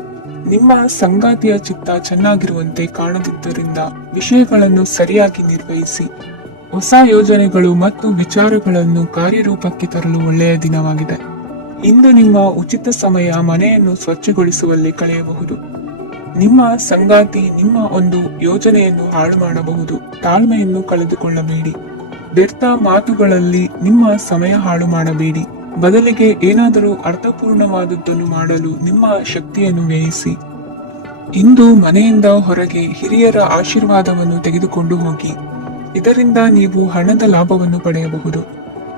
ನಿಮ್ಮ ಸಂಗಾತಿಯ ಚಿತ್ತ ಚೆನ್ನಾಗಿರುವಂತೆ ಕಾಣದಿದ್ದರಿಂದ ವಿಷಯಗಳನ್ನು ಸರಿಯಾಗಿ ನಿರ್ವಹಿಸಿ. ಹೊಸ ಯೋಜನೆಗಳು ಮತ್ತು ವಿಚಾರಗಳನ್ನು ಕಾರ್ಯರೂಪಕ್ಕೆ ತರಲು ಒಳ್ಳೆಯ ದಿನವಾಗಿದೆ. ಇಂದು ನಿಮ್ಮ ಉಚಿತ ಸಮಯ ಮನೆಯನ್ನು ಸ್ವಚ್ಛಗೊಳಿಸುವಲ್ಲಿ ಕಳೆಯಬಹುದು. ನಿಮ್ಮ ಸಂಗಾತಿ ನಿಮ್ಮ ಒಂದು ಯೋಜನೆಯನ್ನು ಹಾಳು ಮಾಡಬಹುದು. ತಾಳ್ಮೆಯನ್ನು ಕಳೆದುಕೊಳ್ಳಬೇಡಿ. ವ್ಯರ್ಥ ಮಾತುಗಳಲ್ಲಿ ನಿಮ್ಮ ಸಮಯ ಹಾಳು ಮಾಡಬೇಡಿ. ಬದಲಿಗೆ ಏನಾದರೂ ಅರ್ಥಪೂರ್ಣವಾದದ್ದನ್ನು ಮಾಡಲು ನಿಮ್ಮ ಶಕ್ತಿಯನ್ನು ವ್ಯಯಿಸಿ. ಇಂದು ಮನೆಯಿಂದ ಹೊರಗೆ ಹಿರಿಯರ ಆಶೀರ್ವಾದವನ್ನು ತೆಗೆದುಕೊಂಡು ಹೋಗಿ. ಇದರಿಂದ ನೀವು ಹಣದ ಲಾಭವನ್ನು ಪಡೆಯಬಹುದು.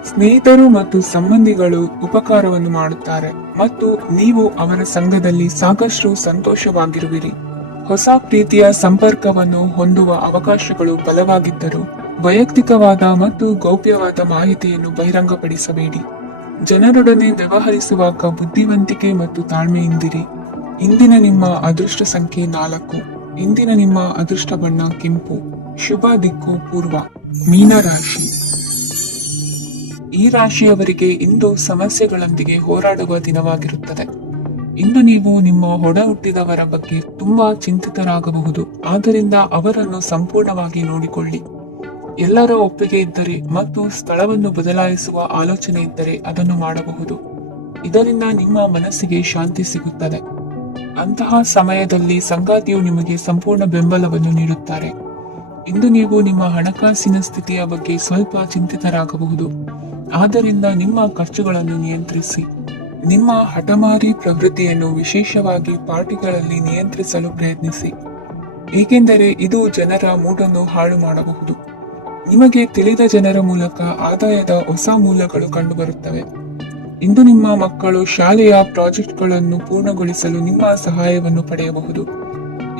ಸ್ನೇಹಿತರು ಮತ್ತು ಸಂಬಂಧಿಗಳು ಉಪಕಾರವನ್ನು ಮಾಡುತ್ತಾರೆ ಮತ್ತು ನೀವು ಅವರ ಸಂಘದಲ್ಲಿ ಸಾಕಷ್ಟು ಸಂತೋಷವಾಗಿರುವಿರಿ. ಹೊಸ ಪ್ರೀತಿಯ ಸಂಪರ್ಕವನ್ನು ಹೊಂದುವ ಅವಕಾಶಗಳು ಬಲವಾಗಿದ್ದರೂ ವೈಯಕ್ತಿಕವಾದ ಮತ್ತು ಗೌಪ್ಯವಾದ ಮಾಹಿತಿಯನ್ನು ಬಹಿರಂಗಪಡಿಸಬೇಡಿ. ಜನರೊಡನೆ ವ್ಯವಹರಿಸುವಾಗ ಬುದ್ಧಿವಂತಿಕೆ ಮತ್ತು ತಾಳ್ಮೆಯಿಂದಿರಿ. ಇಂದಿನ ನಿಮ್ಮ ಅದೃಷ್ಟ ಸಂಖ್ಯೆ 4. ಇಂದಿನ ನಿಮ್ಮ ಅದೃಷ್ಟ ಬಣ್ಣ ಕೆಂಪು. ಶುಭ ದಿಕ್ಕು ಪೂರ್ವ. ಮೀನರಾಶಿ. ಈ ರಾಶಿಯವರಿಗೆ ಇಂದು ಸಮಸ್ಯೆಗಳೊಂದಿಗೆ ಹೋರಾಡುವ ದಿನವಾಗಿರುತ್ತದೆ. ಇಂದು ನೀವು ನಿಮ್ಮ ಒಡ ಹುಟ್ಟಿದವರ ಬಗ್ಗೆ ತುಂಬಾ ಚಿಂತಿತರಾಗಬಹುದು. ಆದ್ದರಿಂದ ಅವರನ್ನು ಸಂಪೂರ್ಣವಾಗಿ ನೋಡಿಕೊಳ್ಳಿ. ಎಲ್ಲರ ಒಪ್ಪಿಗೆ ಇದ್ದರೆ ಮತ್ತು ಸ್ಥಳವನ್ನು ಬದಲಾಯಿಸುವ ಆಲೋಚನೆ ಇದ್ದರೆ ಅದನ್ನು ಮಾಡಬಹುದು. ಇದರಿಂದ ನಿಮ್ಮ ಮನಸ್ಸಿಗೆ ಶಾಂತಿ ಸಿಗುತ್ತದೆ. ಅಂತಹ ಸಮಯದಲ್ಲಿ ಸಂಗಾತಿಯು ನಿಮಗೆ ಸಂಪೂರ್ಣ ಬೆಂಬಲವನ್ನು ನೀಡುತ್ತಾರೆ. ಇಂದು ನೀವು ನಿಮ್ಮ ಹಣಕಾಸಿನ ಸ್ಥಿತಿಯ ಬಗ್ಗೆ ಸ್ವಲ್ಪ ಚಿಂತಿತರಾಗಬಹುದು. ಆದ್ದರಿಂದ ನಿಮ್ಮ ಖರ್ಚುಗಳನ್ನು ನಿಯಂತ್ರಿಸಿ. ನಿಮ್ಮ ಹಠಮಾರಿ ಪ್ರವೃತ್ತಿಯನ್ನು ವಿಶೇಷವಾಗಿ ಪಾರ್ಟಿಗಳಲ್ಲಿ ನಿಯಂತ್ರಿಸಲು ಪ್ರಯತ್ನಿಸಿ, ಏಕೆಂದರೆ ಇದು ಜನರ ಮೂಡನ್ನು ಹಾಳು ಮಾಡಬಹುದು. ನಿಮಗೆ ತಿಳಿದ ಜನರ ಮೂಲಕ ಆದಾಯದ ಹೊಸ ಮೂಲಗಳು ಕಂಡುಬರುತ್ತವೆ. ಇಂದು ನಿಮ್ಮ ಮಕ್ಕಳು ಶಾಲೆಯ ಪ್ರಾಜೆಕ್ಟ್ಗಳನ್ನು ಪೂರ್ಣಗೊಳಿಸಲು ನಿಮ್ಮ ಸಹಾಯವನ್ನು ಪಡೆಯಬಹುದು.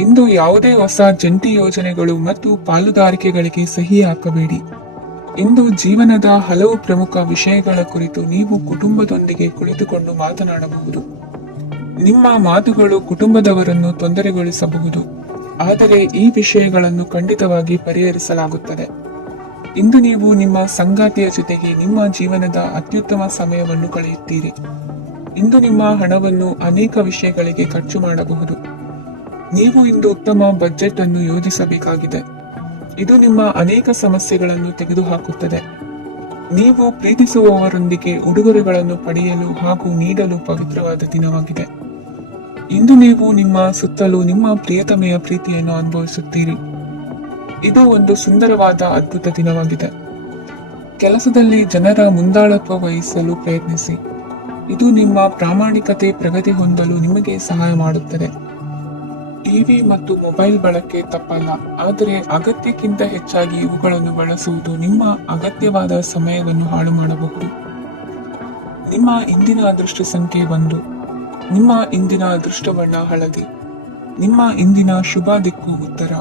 ಇಂದು ಯಾವುದೇ ಹೊಸ ಜಂಟಿ ಯೋಜನೆಗಳು ಮತ್ತು ಪಾಲುದಾರಿಕೆಗಳಿಗೆ ಸಹಿ ಹಾಕಬೇಡಿ. ಇಂದು ಜೀವನದ ಹಲವು ಪ್ರಮುಖ ವಿಷಯಗಳ ಕುರಿತು ನೀವು ಕುಟುಂಬದೊಂದಿಗೆ ಕುಳಿತುಕೊಂಡು ಮಾತನಾಡಬಹುದು. ನಿಮ್ಮ ಮಾತುಗಳು ಕುಟುಂಬದವರನ್ನು ತೊಂದರೆಗೊಳಿಸಬಹುದು, ಆದರೆ ಈ ವಿಷಯಗಳನ್ನು ಖಂಡಿತವಾಗಿ ಪರಿಹರಿಸಲಾಗುತ್ತದೆ. ಇಂದು ನೀವು ನಿಮ್ಮ ಸಂಗಾತಿಯ ಜೊತೆಗೆ ನಿಮ್ಮ ಜೀವನದ ಅತ್ಯುತ್ತಮ ಸಮಯವನ್ನು ಕಳೆಯುತ್ತೀರಿ. ಇಂದು ನಿಮ್ಮ ಹಣವನ್ನು ಅನೇಕ ವಿಷಯಗಳಿಗೆ ಖರ್ಚು ಮಾಡಬಹುದು. ನೀವು ಇಂದು ಉತ್ತಮ ಬಜೆಟ್ ಅನ್ನು ಯೋಜಿಸಬೇಕಾಗಿದೆ. ಇದು ನಿಮ್ಮ ಅನೇಕ ಸಮಸ್ಯೆಗಳನ್ನು ತೆಗೆದುಹಾಕುತ್ತದೆ. ನೀವು ಪ್ರೀತಿಸುವವರೊಂದಿಗೆ ಉಡುಗೊರೆಗಳನ್ನು ಪಡೆಯಲು ಹಾಗೂ ನೀಡಲು ಪವಿತ್ರವಾದ ದಿನವಾಗಿದೆ. ಇಂದು ನೀವು ನಿಮ್ಮ ಸುತ್ತಲೂ ನಿಮ್ಮ ಪ್ರಿಯತಮೆಯ ಪ್ರೀತಿಯನ್ನು ಅನುಭವಿಸುತ್ತೀರಿ. ಇದು ಒಂದು ಸುಂದರವಾದ ಅದ್ಭುತ ದಿನವಾಗಿದೆ. ಕೆಲಸದಲ್ಲಿ ಜನರ ಮುಂದಾಳತ್ವ ವಹಿಸಲು ಪ್ರಯತ್ನಿಸಿ. ಇದು ನಿಮ್ಮ ಪ್ರಾಮಾಣಿಕತೆ ಪ್ರಗತಿ ಹೊಂದಲು ನಿಮಗೆ ಸಹಾಯ ಮಾಡುತ್ತದೆ. ಟಿವಿ ಮತ್ತು ಮೊಬೈಲ್ ಬಳಕೆ ತಪ್ಪಲ್ಲ, ಆದರೆ ಅಗತ್ಯಕ್ಕಿಂತ ಹೆಚ್ಚಾಗಿ ಇವುಗಳನ್ನು ಬಳಸುವುದು ನಿಮ್ಮ ಅಗತ್ಯವಾದ ಸಮಯವನ್ನು ಹಾಳು ಮಾಡಬಹುದು. ನಿಮ್ಮ ಇಂದಿನ ಅದೃಷ್ಟ ಸಂಖ್ಯೆ 1. ನಿಮ್ಮ ಇಂದಿನ ಅದೃಷ್ಟ ಬಣ್ಣ ಹಳದಿ. ನಿಮ್ಮ ಇಂದಿನ ಶುಭ ದಿಕ್ಕು ಉತ್ತರ.